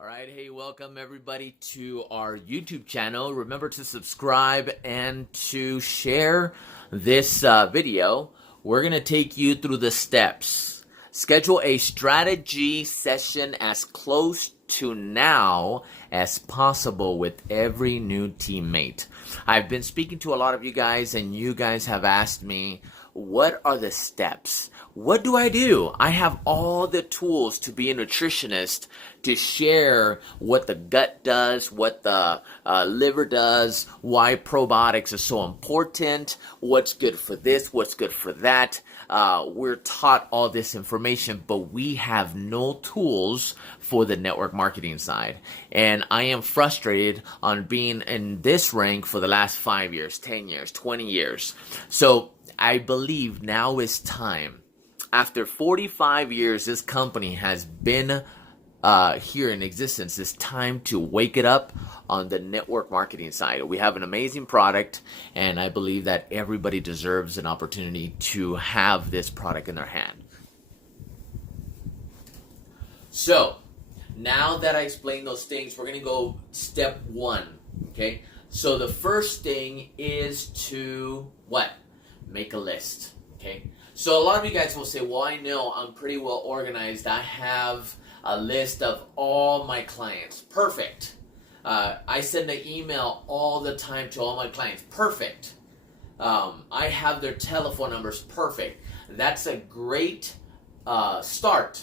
All right, hey, welcome everybody to our YouTube channel. Remember to subscribe and to share this video. We're going to take you through the steps. Schedule a strategy session as close to now as possible with every new teammate. I've been speaking to a lot of you guys, and you guys have asked me, what are the steps? What do? I have all the tools to be a nutritionist, to share what the gut does, what the liver does, why probiotics are so important, what's good for this, what's good for that. We're taught all this information, but we have no tools for the network marketing side. And I am frustrated on being in this rank for the last 5 years, 10 years, 20 years. So I believe now is time. After 45 years, this company has been here in existence. It's time to wake it up on the network marketing side. We have an amazing product, and I believe that everybody deserves an opportunity to have this product in their hand. So, now that I explained those things, we're going to go step one, okay? So the first thing is to what? Make a list, okay? So a lot of you guys will say, well, I know I'm pretty well organized. I have a list of all my clients. Perfect. I send an email all the time to all my clients. Perfect. I have their telephone numbers. Perfect. That's a great start,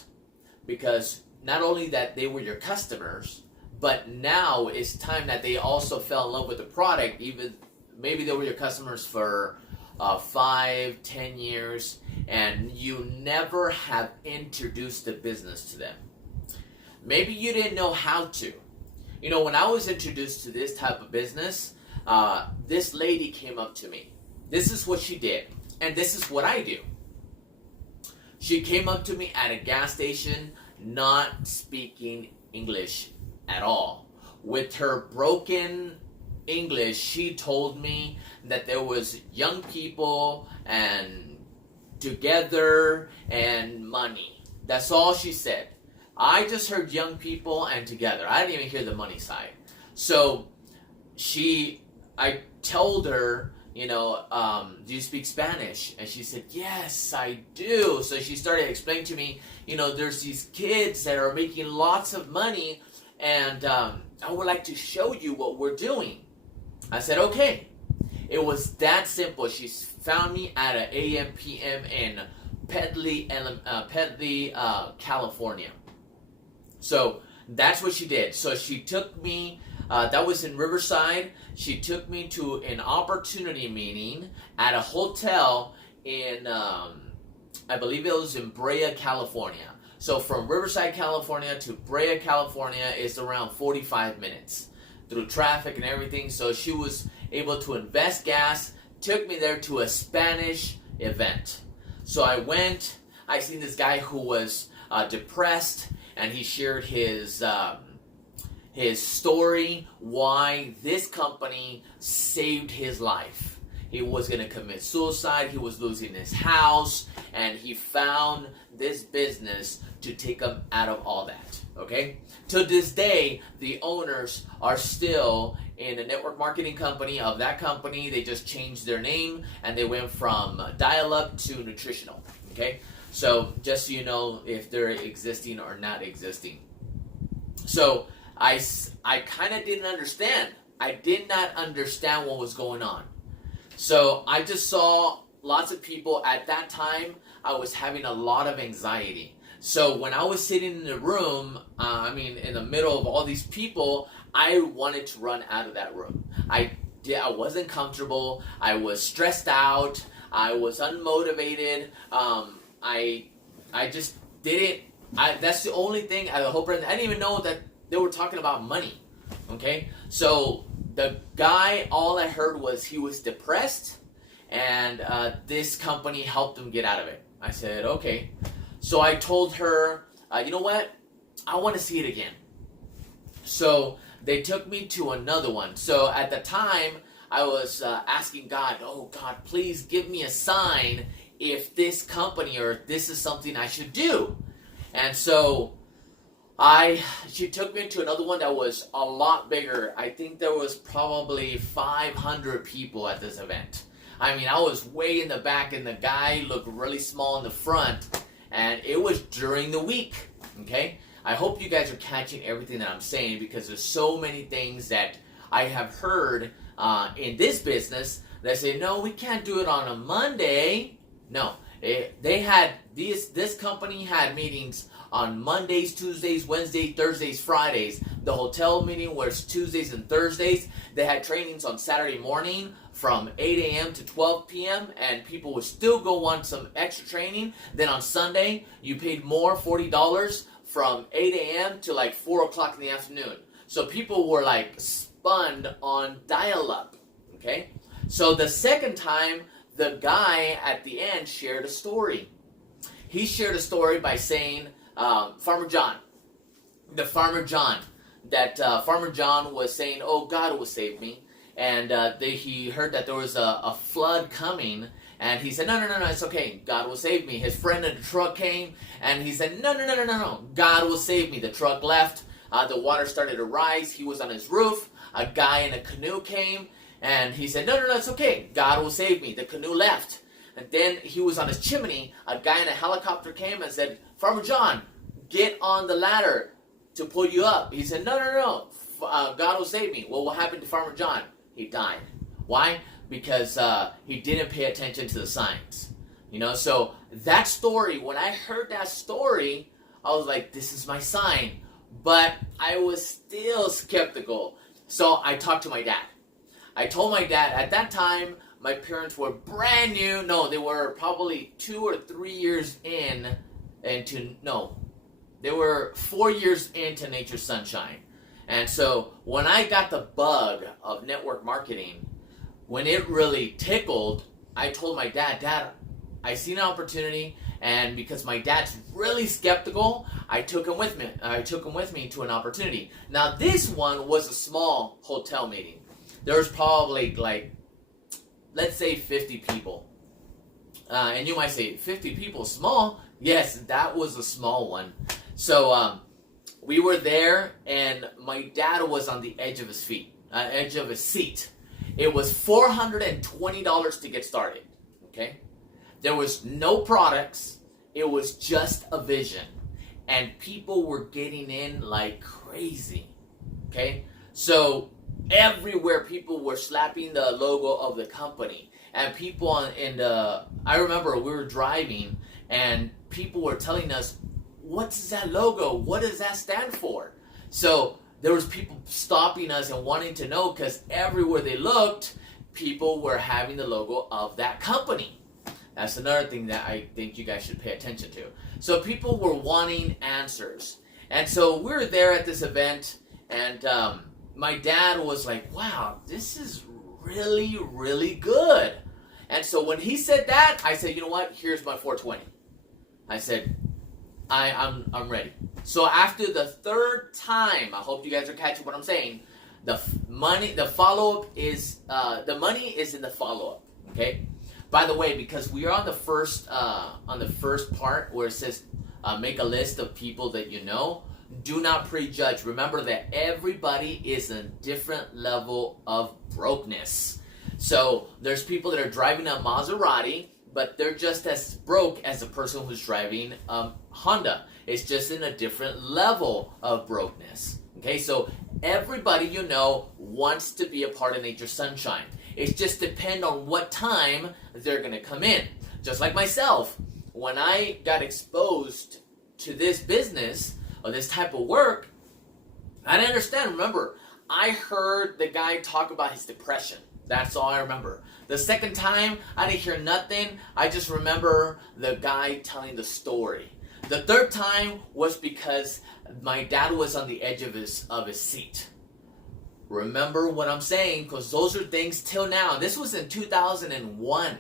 because not only that they were your customers, but now it's time that they also fell in love with the product. Even maybe they were your customers for 5, 10 years, and you never have introduced the business to them. Maybe you didn't know how to. You know, when I was introduced to this type of business, this lady came up to me. This is what she did, and this is what I do. She came up to me at a gas station, not speaking English at all. With her broken English, she told me that there was young people and together and money. That's all she said. I just heard young people and together. I didn't even hear the money side. So I told her, do you speak Spanish? And she said, yes, I do. So she started explaining to me, there's these kids that are making lots of money, and I would like to show you what we're doing. I said, okay. It was that simple. She found me at an AM PM in Pedley, California. So that's what she did. So she took me, that was in Riverside. She took me to an opportunity meeting at a hotel in, I believe it was in Brea, California. So from Riverside, California to Brea, California is around 45 minutes through traffic and everything. So she was able to invest gas, took me there to a Spanish event. So I went, I seen this guy who was depressed, and he shared his story, why this company saved his life. He was going to commit suicide, he was losing his house, and he found this business to take him out of all that, okay? To this day, the owners are still in a network marketing company of that company. They just changed their name, and they went from dial-up to nutritional, okay? So just so you know if they're existing or not existing. So I kind of didn't understand. I did not understand what was going on. So I just saw lots of people. At that time, I was having a lot of anxiety. So when I was sitting in the room, in the middle of all these people, I wanted to run out of that room. I wasn't comfortable. I was stressed out. I was unmotivated. I just didn't. That's the only thing. I didn't even know that they were talking about money. Okay, so the guy, all I heard was he was depressed, and this company helped him get out of it. I said, okay. So I told her, you know what? I want to see it again. So they took me to another one. So at the time, I was asking God, oh God, please give me a sign if this company or if this is something I should do. And so She took me to another one that was a lot bigger. I think there was probably 500 people at this event. I mean, I was way in the back and the guy looked really small in the front, and it was during the week, okay? I hope you guys are catching everything that I'm saying, because there's so many things that I have heard in this business that say, no, we can't do it on a Monday. No, this company had meetings on Mondays, Tuesdays, Wednesdays, Thursdays, Fridays. The hotel meeting was Tuesdays and Thursdays. They had trainings on Saturday morning from 8 a.m. to 12 p.m. and people would still go want some extra training. Then on Sunday, you paid more, $40 from 8 a.m. to like 4 o'clock in the afternoon. So people were like spun on dial-up, okay? So the second time, the guy at the end shared a story. He shared a story by saying, Farmer John was saying, oh, God will save me. And he heard that there was a flood coming. And he said, no, it's okay. God will save me. His friend in the truck came. And he said, no. God will save me. The truck left. The water started to rise. He was on his roof. A guy in a canoe came. And he said, no, it's okay. God will save me. The canoe left. And then he was on his chimney. A guy in a helicopter came and said, Farmer John, get on the ladder to pull you up. He said, no. God will save me. Well, what happened to Farmer John? He died. Why? Because he didn't pay attention to the signs. You know, so that story, when I heard that story, I was like, this is my sign. But I was still skeptical. So I talked to my dad. I told my dad, at that time, my parents were brand new. No, they were probably 2 or 3 years they were 4 years into Nature's Sunshine. And so when I got the bug of network marketing, when it really tickled, I told my dad, I seen an opportunity, and because my dad's really skeptical, I took him with me to an opportunity. Now this one was a small hotel meeting. There was probably let's say 50 people. And you might say, 50 people, small? Yes, that was a small one. So we were there, and my dad was on the edge of his seat. It was $420 to get started, okay? There was no products. It was just a vision. And people were getting in like crazy, okay? So everywhere people were slapping the logo of the company. And people I remember we were driving, and people were telling us, what's that logo? What does that stand for? So there was people stopping us and wanting to know, because everywhere they looked, people were having the logo of that company. That's another thing that I think you guys should pay attention to. So people were wanting answers. And so we were there at this event, and my dad was like, wow, this is really, really good. And so when he said that, I said, you know what? Here's my 420. I said, I'm ready. So after the third time, I hope you guys are catching what I'm saying. The money is in the follow-up. Okay. By the way, because we are on the first part where it says make a list of people that you know, do not prejudge. Remember that everybody is a different level of brokenness. So there's people that are driving a Maserati, but they're just as broke as the person who's driving Honda. It's just in a different level of brokenness. Okay, so everybody you know wants to be a part of Nature's Sunshine. It just depends on what time they're going to come in. Just like myself, when I got exposed to this business or this type of work, I didn't understand. Remember, I heard the guy talk about his depression. That's all I remember. The second time, I didn't hear nothing. I just remember the guy telling the story. The third time was because my dad was on the edge of his seat. Remember what I'm saying, because those are things till now. This was in 2001.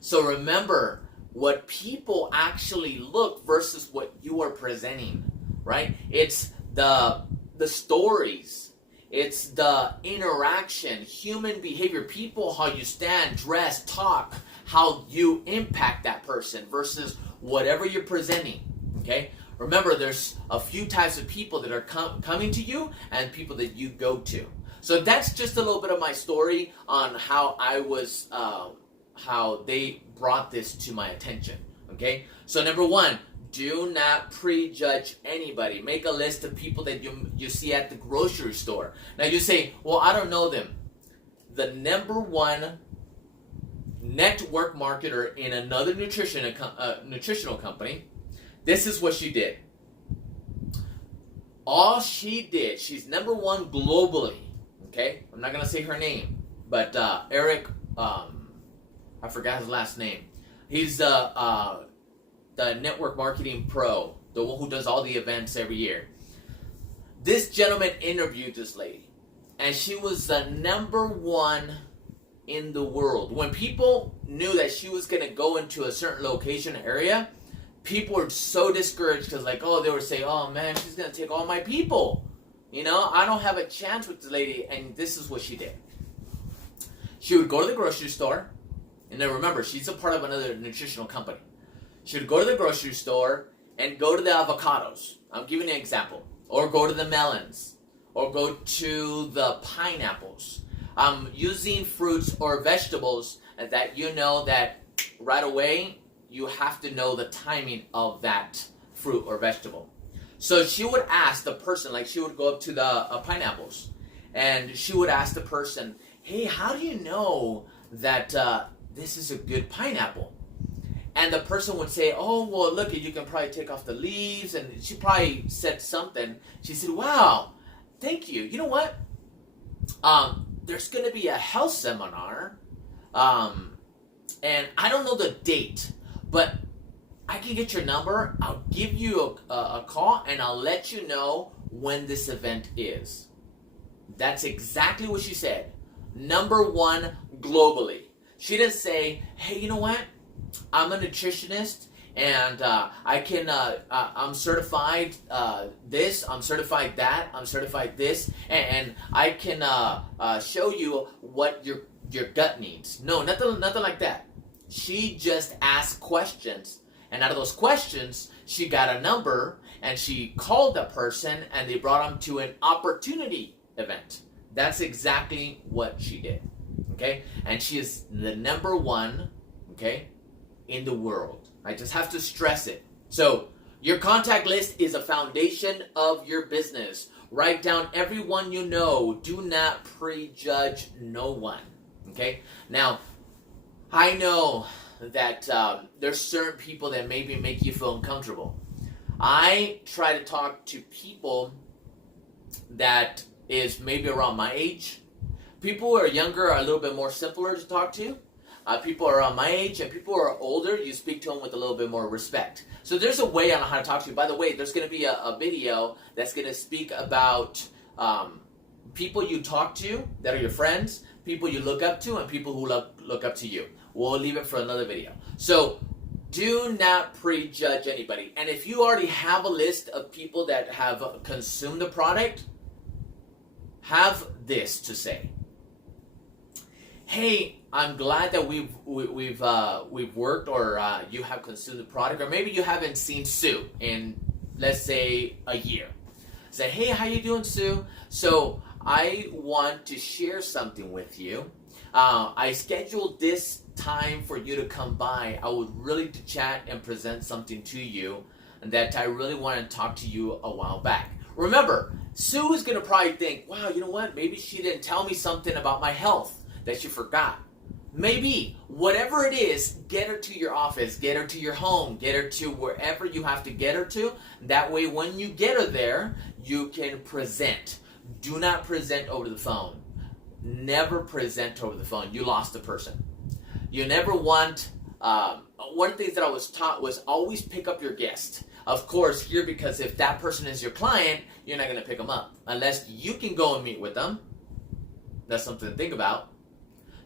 So remember what people actually look versus what you are presenting, right? It's the stories. It's the interaction, human behavior, people, how you stand, dress, talk, how you impact that person versus whatever you're presenting, okay? Remember, there's a few types of people that are coming to you and people that you go to. So that's just a little bit of my story on how I was, how they brought this to my attention. Okay? So number one, do not prejudge anybody. Make a list of people that you see at the grocery store. Now you say, well, I don't know them. The number one network marketer in another nutritional company, this is what she did. All she did, she's number one globally. Okay, I'm not gonna say her name, but Eric, I forgot his last name. He's the network marketing pro, the one who does all the events every year. This gentleman interviewed this lady, and she was the number one in the world. When people knew that she was gonna go into a certain location area, people were so discouraged because, like, they would say, oh man, she's gonna take all my people. You know, I don't have a chance with this lady. And this is what she did. She would go to the grocery store, and then remember, she's a part of another nutritional company. She would go to the grocery store and go to the avocados. I'm giving you an example. Or go to the melons. Or go to the pineapples. Using fruits or vegetables that you know that right away you have to know the timing of that fruit or vegetable. So she would ask the person, like she would go up to the pineapples, and she would ask the person, hey, how do you know that this is a good pineapple? And the person would say, oh, well, look, you can probably take off the leaves. And she probably said something. She said, wow, thank you. You know what? There's going to be a health seminar, and I don't know the date, but I can get your number. I'll give you a call, and I'll let you know when this event is. That's exactly what she said. Number one globally. She didn't say, hey, you know what? I'm a nutritionist, and I'm certified this, I'm certified that, I'm certified this, and I can show you what your gut needs. No, nothing like that. She just asked questions, and out of those questions, she got a number, and she called the person, and they brought them to an opportunity event. That's exactly what she did, okay? And she is the number one, okay, in the world. I just have to stress it. So, your contact list is a foundation of your business. Write down everyone you know. Do not prejudge no one, okay? Now, I know that there's certain people that maybe make you feel uncomfortable. I try to talk to people that is maybe around my age. People who are younger are a little bit more simpler to talk to. People around my age and people who are older, you speak to them with a little bit more respect. So there's a way on how to talk to you. By the way, there's going to be a video that's going to speak about people you talk to that are your friends, people you look up to, and people who look up to you. We'll leave it for another video. So do not prejudge anybody. And if you already have a list of people that have consumed the product, have this to say. Hey, I'm glad that we've worked, or you have consumed the product, or maybe you haven't seen Sue in, let's say, a year. Say, hey, how you doing, Sue? So I want to share something with you. I scheduled this time for you to come by. I would really to chat and present something to you that I really want to talk to you a while back. Remember, Sue is going to probably think, wow, you know what? Maybe she didn't tell me something about my health that she forgot. Maybe, whatever it is, get her to your office, get her to your home, get her to wherever you have to get her to. That way, when you get her there, you can present. Do not present over the phone. Never present over the phone. You lost the person. You never want, one of the things that I was taught was always pick up your guest. Of course, here, because if that person is your client, you're not going to pick them up. Unless you can go and meet with them. That's something to think about.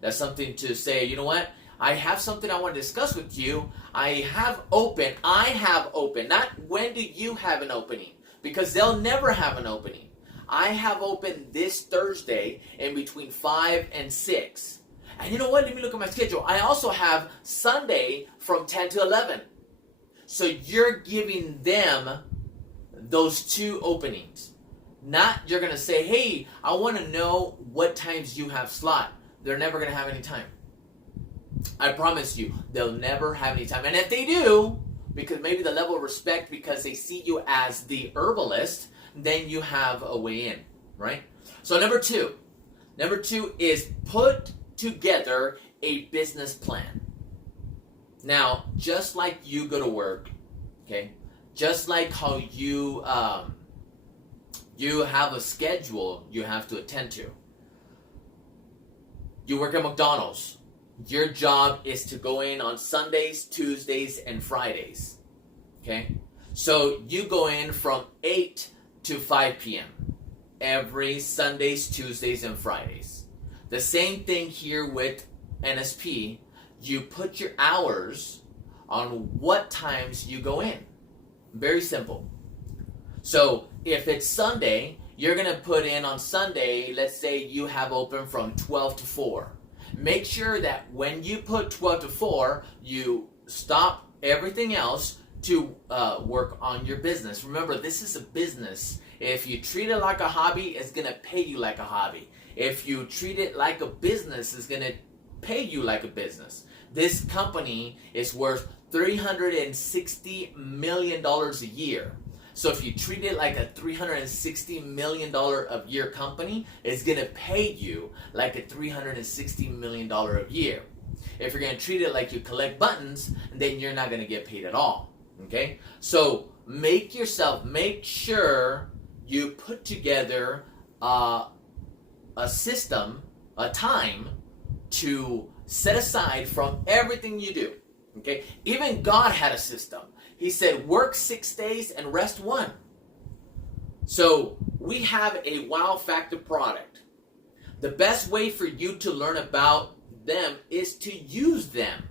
That's something to say, you know what? I have something I want to discuss with you. I have open, not when do you have an opening? Because they'll never have an opening. I have open this Thursday in between 5 and 6. And you know what? Let me look at my schedule. I also have Sunday from 10 to 11. So you're giving them those 2 openings. Not you're going to say, hey, I want to know what times you have slot. They're never going to have any time. I promise you, they'll never have any time. And if they do, because maybe the level of respect, because they see you as the herbalist, then you have a way in, right? So number two is put together a business plan. Now, just like you go to work, okay, just like how you have a schedule you have to attend to. You work at McDonald's. Your job is to go in on Sundays, Tuesdays, and Fridays. Okay? So you go in from 8 to 5 p.m. every Sundays, Tuesdays, and Fridays. The same thing here with NSP. You put your hours on what times you go in. Very simple. So if it's Sunday, you're going to put in on Sunday, let's say you have open from 12 to 4. Make sure that when you put 12 to 4, you stop everything else to work on your business. Remember, this is a business. If you treat it like a hobby, it's going to pay you like a hobby. If you treat it like a business, it's going to pay you like a business. This company is worth $360 million a year. So if you treat it like a $360 million a year company, it's going to pay you like a $360 million a year. If you're going to treat it like you collect buttons, then you're not going to get paid at all. Okay? So make sure you put together a system, a time to set aside from everything you do. Okay? Even God had a system. He said, work 6 days and rest 1. So we have a wow factor product. The best way for you to learn about them is to use them.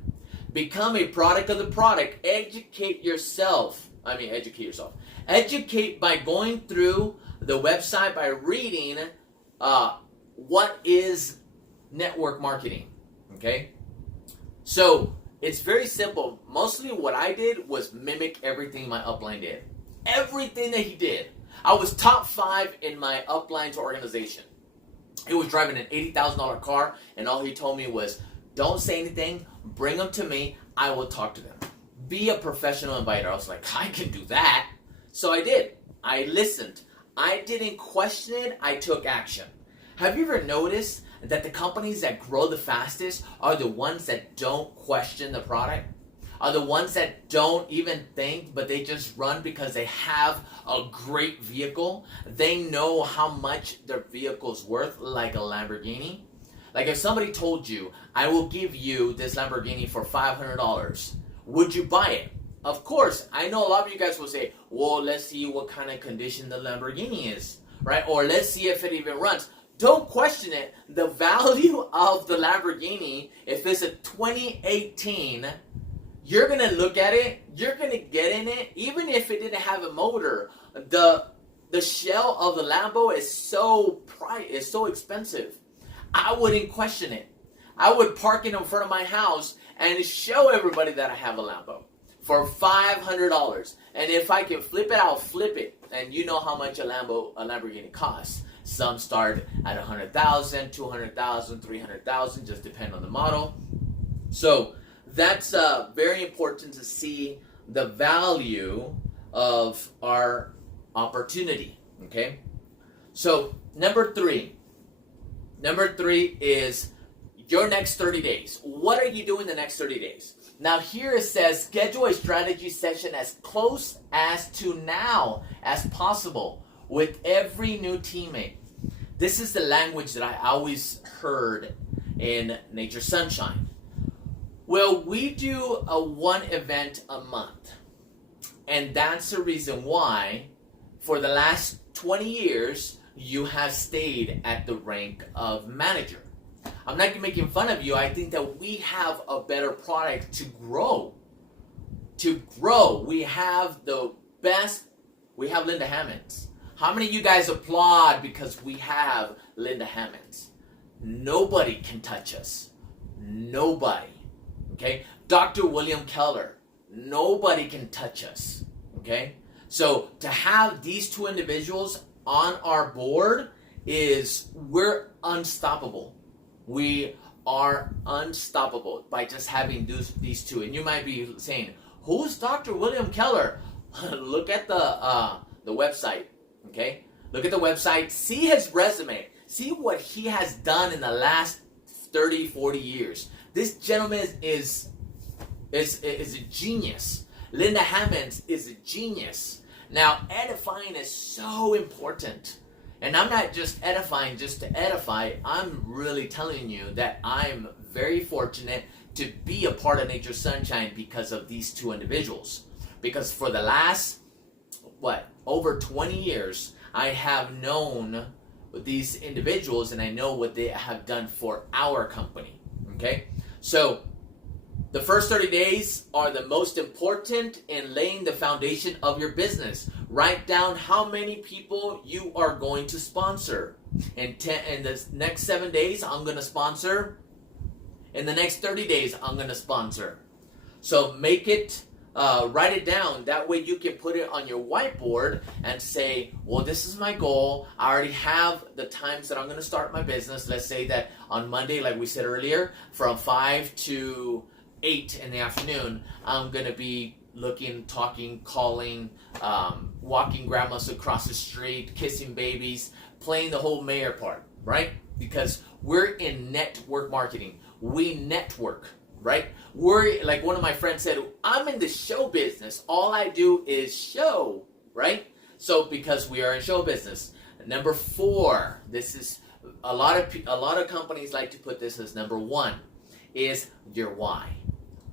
Become a product of the product. Educate yourself. Educate by going through the website, by reading what is network marketing. Okay? So it's very simple. Mostly what I did was mimic everything my upline did. Everything that he did. I was top 5 in my upline's organization. He was driving an $80,000 car, and all he told me was, don't say anything, bring them to me, I will talk to them. Be a professional inviter. I was like, I can do that. So I did. I listened. I didn't question it, I took action. Have you ever noticed that the companies that grow the fastest are the ones that don't question the product? Are the ones that don't even think, but they just run because they have a great vehicle? They know how much their vehicle's worth, like a Lamborghini. Like if somebody told you, I will give you this Lamborghini for $500, would you buy it? Of course. I know a lot of you guys will say, well, let's see what kind of condition the Lamborghini is, right? Or let's see if it even runs. Don't question it. The value of the Lamborghini, if it's a 2018, you're going to look at it, you're going to get in it, even if it didn't have a motor. The shell of the Lambo is so expensive. I wouldn't question it. I would park it in front of my house and show everybody that I have a Lambo for $500. And if I can flip it, I'll flip it. And you know how much a Lamborghini costs. Some start at $100,000, $200,000, $300,000, just depend on the model. So that's very important to see the value of our opportunity. Okay. So number three is your next 30 days. What are you doing the next 30 days? Now here it says schedule a strategy session as close as to now as possible with every new teammate. This is the language that I always heard in Nature Sunshine. Well, we do a 1 event a month. And that's the reason why for the last 20 years you have stayed at the rank of manager. I'm not making fun of you. I think that we have a better product to grow. We have the best. We have Linda Hammonds. How many of you guys applaud because we have Linda Hammonds? Nobody can touch us. Nobody. Okay? Dr. William Keller. Nobody can touch us. Okay? So to have these two individuals on our board we're unstoppable. We are unstoppable by just having these two. And you might be saying, who's Dr. William Keller? Look at the website, okay? Look at the website, see his resume, see what he has done in the last 30, 40 years. This gentleman is a genius. Linda Hammonds is a genius. Now, edifying is so important. And I'm not just edifying just to edify. I'm really telling you that I'm very fortunate to be a part of Nature's Sunshine because of these two individuals. Because for the last, over 20 years, I have known these individuals and I know what they have done for our company. Okay? So, the first 30 days are the most important in laying the foundation of your business. Write down how many people you are going to sponsor. In the next 7 days, I'm going to sponsor. In the next 30 days, I'm going to sponsor. So make it, write it down. That way you can put it on your whiteboard and say, well, this is my goal. I already have the times that I'm going to start my business. Let's say that on Monday, like we said earlier, from 5 to 8 in the afternoon, I'm going to be looking, talking, calling, walking grandmas across the street, kissing babies, playing the whole mayor part, right? Because we're in network marketing. We network, right? We're, like one of my friends said, I'm in the show business. All I do is show, right? So because we are in show business. Number 4, this is a lot of companies like to put this as number 1, is your why.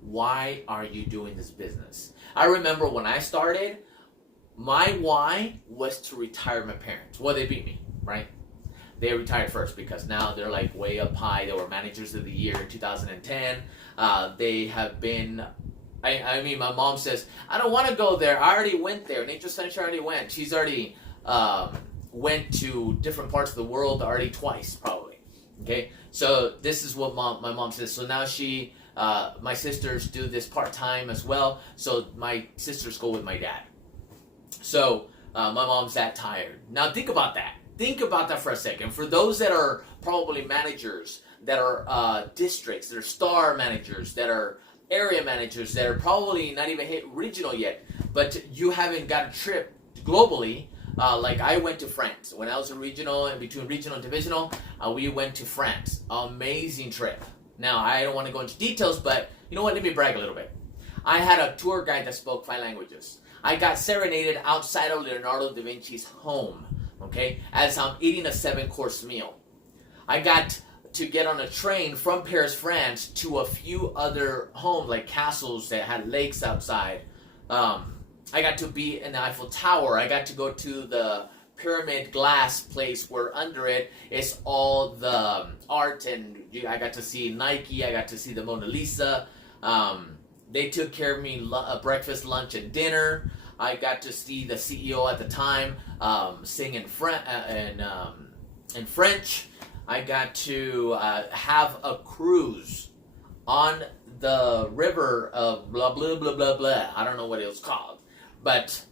Why are you doing this business? I remember when I started, my why was to retire my parents. Well, they beat me, right? They retired first because now they're like way up high. They were managers of the year in 2010. They have been, I mean, my mom says, I don't want to go there. I already went there. Nature's Sunshine already went. She's already went to different parts of the world already twice, probably. Okay, so this is what my mom says. So now my sisters do this part-time as well. So my sisters go with my dad. So my mom's that tired. Now think about that. Think about that for a second. For those that are probably managers, that are districts, that are star managers, that are area managers, that are probably not even hit regional yet, but you haven't got a trip globally. Like I went to France. When I was in regional, in between regional and divisional, we went to France. Amazing trip. Now, I don't want to go into details, but you know what? Let me brag a little bit. I had a tour guide that spoke 5 languages. I got serenaded outside of Leonardo da Vinci's home, okay, as I'm eating a 7-course meal. I got to get on a train from Paris, France, to a few other homes, like castles that had lakes outside. I got to be in the Eiffel Tower. I got to go to the pyramid glass place where under it is all the art, and I got to see Nike. I got to see the Mona Lisa. They took care of me breakfast, lunch, and dinner. I got to see the CEO at the time sing in French. I got to have a cruise on the river of blah, blah, blah, blah, blah. I don't know what it was called. But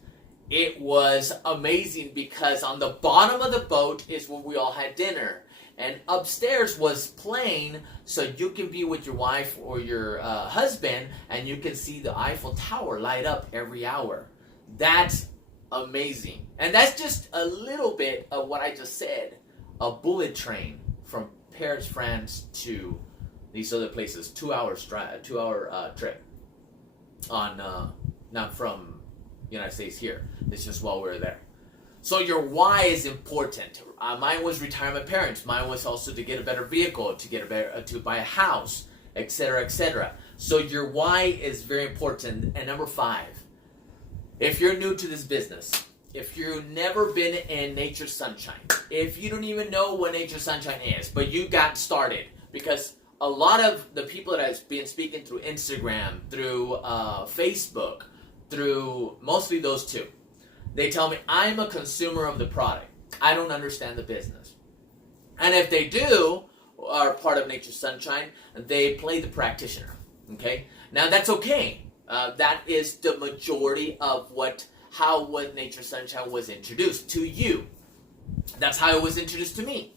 it was amazing because on the bottom of the boat is where we all had dinner. And upstairs was playing, so you can be with your wife or your husband, and you can see the Eiffel Tower light up every hour. That's amazing. And that's just a little bit of what I just said. A bullet train from Paris, France to these other places. 2 hours drive, 2 hour trip. On not from United States here. It's just while we were there. So your why is important. Mine was retire my parents. Mine was also to get a better vehicle, to get a better, to buy a house, etc., etc. So your why is very important. And number 5, if you're new to this business, if you've never been in Nature's Sunshine, if you don't even know what Nature's Sunshine is, but you got started, because a lot of the people that I've been speaking through Instagram, through Facebook, through mostly those two, they tell me, I'm a consumer of the product. I don't understand the business. And if they do, are part of Nature's Sunshine, they play the practitioner. Okay? Now that's okay. That is the majority of how what Nature Sunshine was introduced to you. That's how it was introduced to me.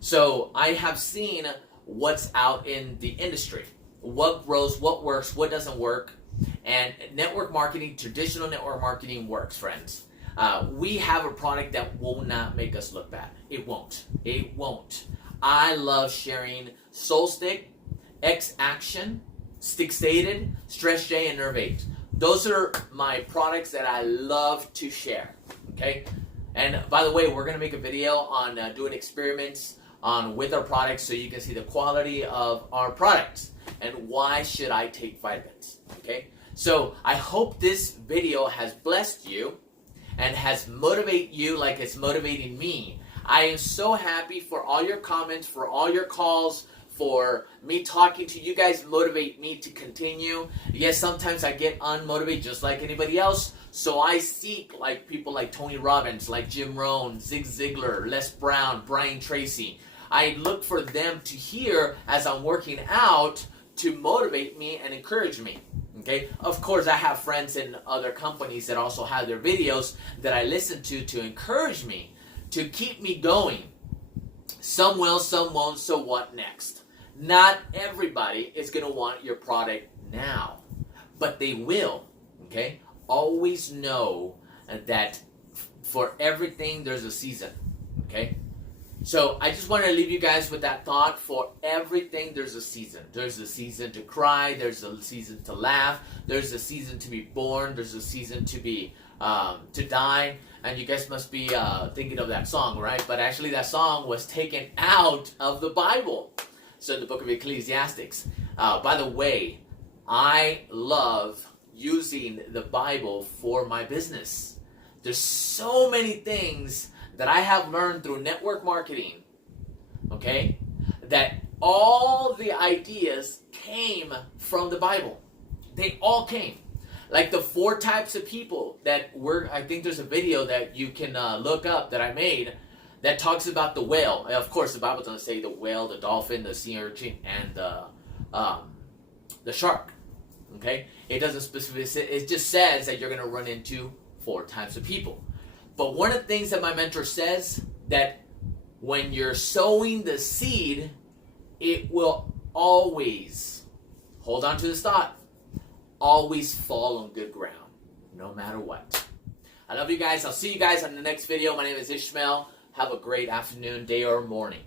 So I have seen what's out in the industry, what grows, what works, what doesn't work, and network marketing, traditional network marketing works, friends. We have a product that will not make us look bad. It won't. It won't. I love sharing SoulStick, X Action, Stick Stated, Stretch J, and Nerve 8. Those are my products that I love to share. Okay? And by the way, we're going to make a video on doing experiments with our products so you can see the quality of our products and why should I take vitamins. Okay? So I hope this video has blessed you and has motivated you like it's motivating me. I am so happy for all your comments, for all your calls, for me talking to you guys. Motivate me to continue. Yes, sometimes I get unmotivated just like anybody else, so I seek like people like Tony Robbins, like Jim Rohn, Zig Ziglar, Les Brown, Brian Tracy. I look for them to hear as I'm working out to motivate me and encourage me. Okay, of course I have friends in other companies that also have their videos that I listen to encourage me, to keep me going. Some will, some won't, so what next? Not everybody is going to want your product now, but they will. Okay, always know that for everything there's a season. Okay, so I just want to leave you guys with that thought. For everything there's a season. There's a season to cry, there's a season to laugh, there's a season to be born, there's a season to be to die. And you guys must be thinking of that song, right? But actually that song was taken out of the Bible. So in the book of Ecclesiastes. By the way, I love using the Bible for my business. There's so many things that I have learned through network marketing, okay, that all the ideas came from the Bible. They all came. Like the 4 types of people that I think there's a video that you can look up that I made that talks about the whale. And of course, the Bible doesn't say the whale, the dolphin, the sea urchin, and the shark. Okay? It doesn't specifically say, it just says that you're going to run into 4 types of people. But one of the things that my mentor says, that when you're sowing the seed, it will always, hold on to this thought, always fall on good ground, no matter what. I love you guys. I'll see you guys on the next video. My name is Ishmael. Have a great afternoon, day, or morning.